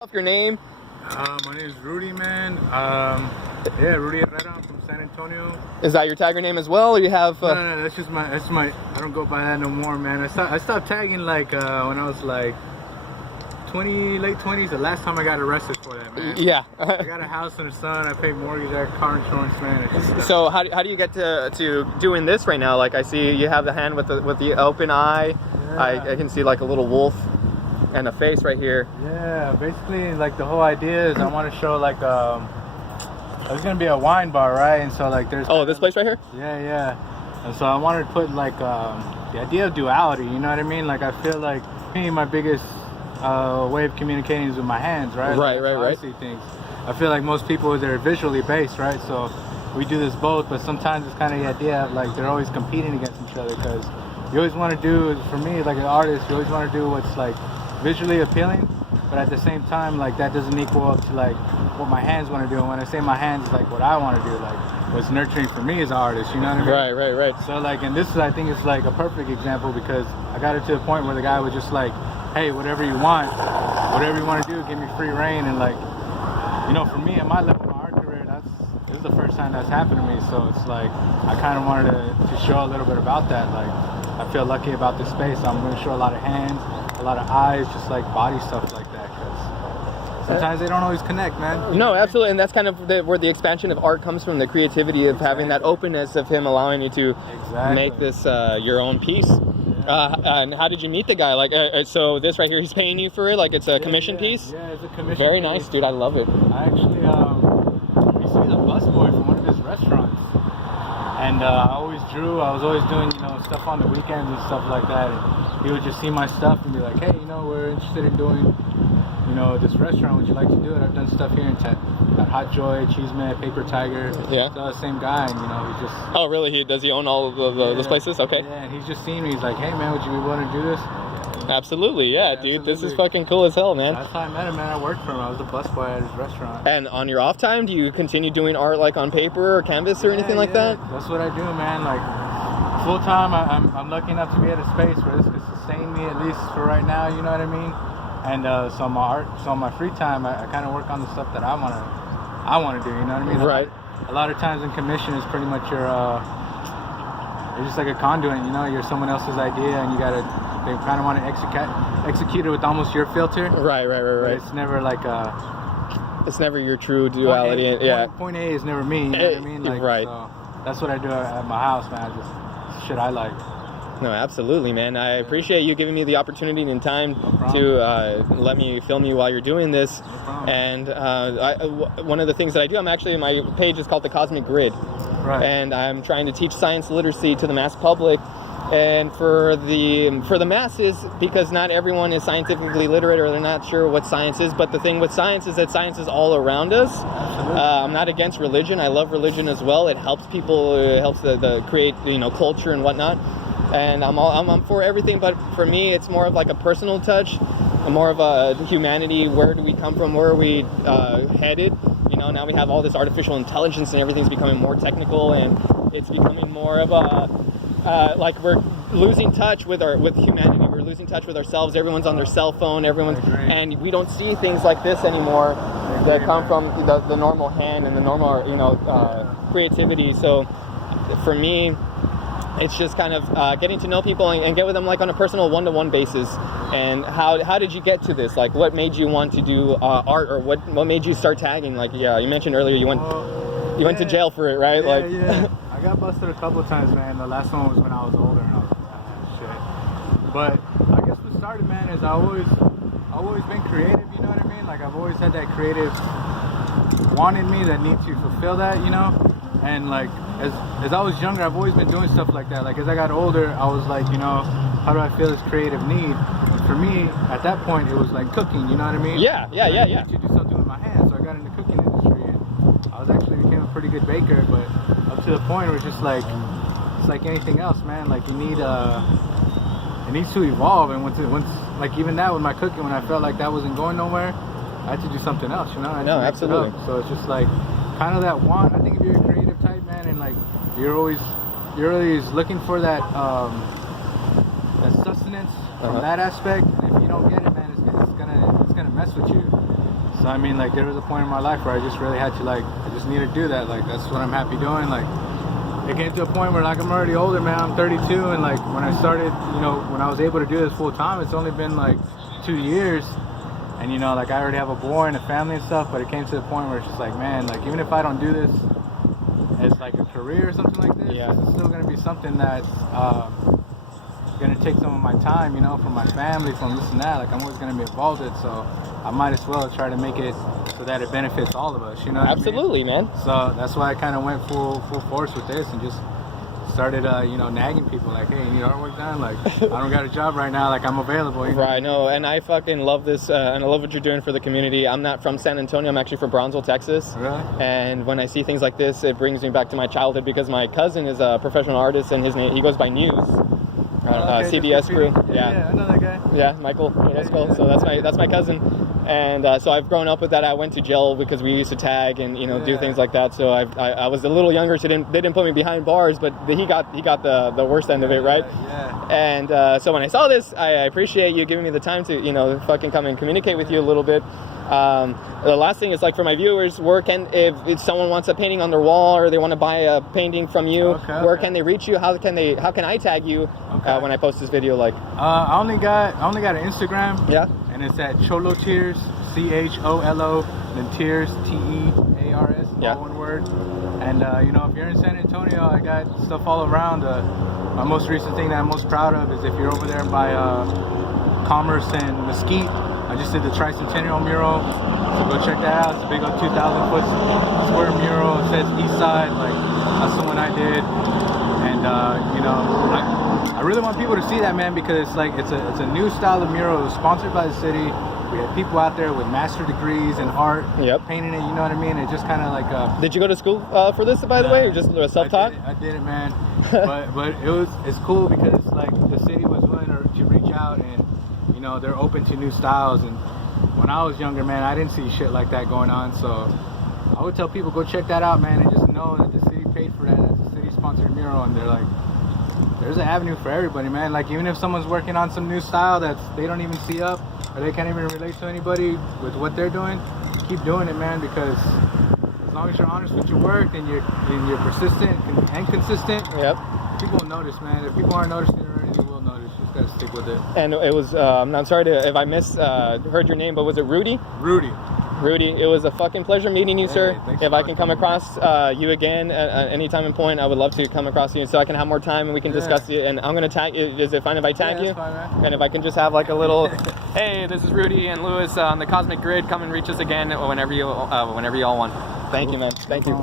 Off your name. My name is Rudy, man. Yeah, Rudy Herrera. I'm from San Antonio. Is that your tagger name as well, or you have? No, that's just my. I don't go by that no more, man. I stopped tagging like when I was like late 20s. The last time I got arrested for that, man. Yeah. I got a house and a son. I paid mortgage, I got car insurance, man. It's just, So how do you get to doing this right now? Like I see you have the hand with the open eye. Yeah. I can see like a little wolf and a face right here. Yeah, basically like the whole idea is I want to show like there's gonna be a wine bar, right? And so like there's This place right here. Yeah. And so I wanted to put like the idea of duality, you know what I mean? Like I feel like me, my biggest way of communicating is with my hands, right? Right. I see things. I feel like most people, they're visually based, right? So we do this both, but sometimes it's kind of the idea of like they're always competing against each other, because you always want to do, for me, like an artist, you always want to do what's like visually appealing, but at the same time, like that doesn't equal up to like what my hands want to do. And when I say my hands, it's like what I want to do, like what's nurturing for me as an artist, you know what I mean? Right. So like, and this is, I think it's like a perfect example, because I got it to the point where the guy was just like, hey, whatever you want to do, give me free reign. And like, you know, for me at my level of my art career, this is the first time that's happened to me. So it's like, I kind of wanted to show a little bit about that. Like, I feel lucky about this space. I'm going to show a lot of hands, a lot of eyes, just like body stuff like that, because sometimes they don't always connect, man. No, absolutely, and that's kind of where the expansion of art comes from, the creativity of having that openness of him allowing you to make this your own piece. And how did you meet the guy? Like, so this right here, he's paying you for it? Like it's a commission piece? Yeah, it's a commission Very piece. nice, dude. I love it. I actually used to be the busboy for one of his restaurants. And I always drew. I was always doing, you know, stuff on the weekends and stuff like that. And he would just see my stuff and be like, hey, you know, we're interested in doing, you know, this restaurant. Would you like to do it? I've done stuff here in at Hot Joy, Cheese Man, Paper Tiger. Yeah. It's the same guy, and you know, he's just. Oh, really? Does he own all of those places? Okay. Yeah, and he's just seen me. He's like, hey, man, would you be willing to do this? Absolutely, yeah, dude. Absolutely. This is fucking cool as hell, man. That's how I met him, man. I worked for him. I was the busboy at his restaurant. And on your off time, do you continue doing art like on paper or canvas or anything like that? That's what I do, man. Like full time, I'm lucky enough to be at a space where this could sustain me, at least for right now. You know what I mean? And so on my free time, I kind of work on the stuff that I wanna do. You know what I mean? Right. A lot of times in commission is pretty much you're just like a conduit. You know, you're someone else's idea, and they kind of want to execute it with almost your filter. Right. But it's never like it's never your true duality. Point A is never me. You know what I mean? Like, right. So that's what I do at my house, man. Just shit I like. No, absolutely, man. I appreciate you giving me the opportunity and time to let me film you while you're doing this. No problem. And one of the things that I do, my page is called The Cosmic Grid. Right. And I'm trying to teach science literacy to the mass public. And for the masses, because not everyone is scientifically literate, or they're not sure what science is. But the thing with science is that science is all around us. I'm not against religion. I love religion as well. It helps people. It helps the create culture and whatnot. And I'm for everything. But for me, it's more of like a personal touch, more of a humanity. Where do we come from? Where are we headed? Now we have all this artificial intelligence, and everything's becoming more technical, and it's becoming more of a like we're losing touch with humanity. We're losing touch with ourselves. Everyone's on their cell phone. And we don't see things like this anymore that come from the normal hand and the normal creativity. So for me, it's just kind of getting to know people and get with them like on a personal one-to-one basis. And how did you get to this? Like, what made you want to do art, or what made you start tagging? Like, yeah, you mentioned earlier you went to jail for it, right? Yeah. I got busted a couple of times, man. The last one was when I was older, and I was like, shit. But I guess what started, man, is I've always been creative. You know what I mean? Like, I've always had that creative want in me, that need to fulfill that, you know. And like as I was younger, I've always been doing stuff like that. Like as I got older, I was like, how do I feel this creative need? And for me, at that point, it was like cooking. You know what I mean? Yeah. I needed to do something with my hands, so I got in the cooking industry, and I became a pretty good baker. But up to the point where it's just like anything else, man. Like it needs to evolve. And once like even that with my cooking, when I felt like that wasn't going nowhere, I had to do something else. No, absolutely. So it's just like kind of that want. I think if you're a creative type, man, and like you're always looking for that sustenance from that aspect, and if you don't get it, man, it's gonna mess with you. So I mean, like, there was a point in my life where I just really had to, like, I just need to do that. Like, that's what I'm happy doing. Like, it came to a point where, like, I'm already older, man. I'm 32, and like when I started, you know, when I was able to do this full time, it's only been like 2 years. And you know, like, I already have a boy and a family and stuff, but it came to the point where it's just like, man, like, even if I don't do this as like a career or something like this, Yeah. it's still gonna be something that's gonna take some of my time, you know, from my family, from this and that. Like, I'm always gonna be involved in it, so I might as well try to make it so that it benefits all of us, you know what Absolutely, I mean? man. So that's why I kind of went full force with this and just started, you know, nagging people like, hey, you need artwork done? Like, I don't got a job right now. Like, I'm available. You know? Right, no, and I fucking love this, and I love what you're doing for the community. I'm not from San Antonio. I'm actually from Brownsville, Texas. Really? And when I see things like this, it brings me back to my childhood because my cousin is a professional artist, and his name, he goes by News. Okay, CBS crew. Yeah, I know that guy. Yeah, Michael. So that's my cousin. And so I've grown up with that. I went to jail because we used to tag and do things like that. So I was a little younger, so they didn't put me behind bars, but he got the worst end of it, right? Yeah. And so when I saw this, I appreciate you giving me the time to fucking come and communicate with you a little bit. The last thing is, like, for my viewers, if someone wants a painting on their wall or they want to buy a painting from you, can they reach you? How can I tag you when I post this video? Like, I only got an Instagram. Yeah. And it's at Cholo Tears, CHOLO, then Tears, TEARS, all one word. And if you're in San Antonio, I got stuff all around. My most recent thing that I'm most proud of is if you're over there by Commerce and Mesquite, I just did the Tricentennial mural, so go check that out. It's a big old 2,000 foot square mural. It says East Side, like, that's the one I did. And I really want people to see that, man, because it's a new style of mural. It was sponsored by the city. We had people out there with master degrees in art, painting it. You know what I mean? It just kind of like. Did you go to school for this, by the way, or just self-taught? I did it, man. but it's cool because, like, the city was willing to reach out, and they're open to new styles. And when I was younger, man, I didn't see shit like that going on. So I would tell people, go check that out, man, and just know that the city paid for that. It's a city-sponsored mural, and they're like, there's an avenue for everybody, man. Like, even if someone's working on some new style that they don't even see up, or they can't even relate to anybody with what they're doing, keep doing it, man, because as long as you're honest with your work and you're persistent and consistent, people will notice, man. If people aren't noticing already, they will notice. You just gotta stick with it. And it was, I'm sorry if I heard your name, but was it Rudy? Rudy, it was a fucking pleasure meeting you, sir. If I can come across you again at any time and point, I would love to come across you so I can have more time and we can discuss it. And I'm going to tag you. Is it fine if I tag you? Fine, man. And if I can just have like a little, hey, this is Rudy and Lewis on the Cosmic Grid. Come and reach us again whenever you all want. Thank you, man. Thank you.